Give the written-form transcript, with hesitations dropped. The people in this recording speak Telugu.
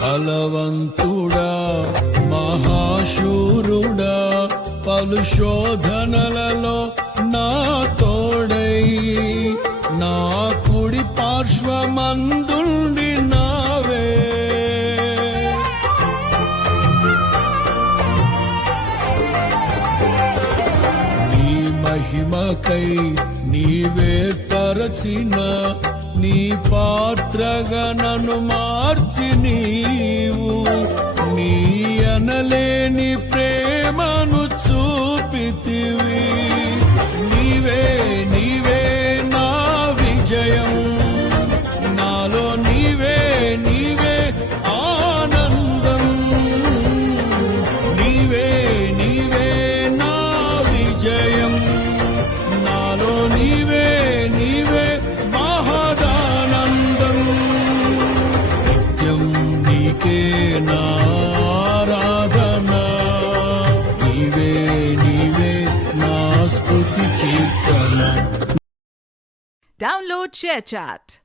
బలవంతుడా మహాశూరుడా పలు శోధనలలో నా తోడై నా కుడి పార్శ్వమందుండి నావే నీ మహిమకై నీవే పరచిన నీ పాత్రగా నన్ను మార్చి నీవు నీ అనలేని ప్రేమను చూపితివి నీవే నీవే నా విజయం నాలో నీవే నీవే ఆనందం నీవే నీవే నా విజయం నాలో నీవే నీవే మహదానందం నిత్యం నీకే నారాధన నీవే నీవే నా స్తుతి కీర్తన. Download ShareChat.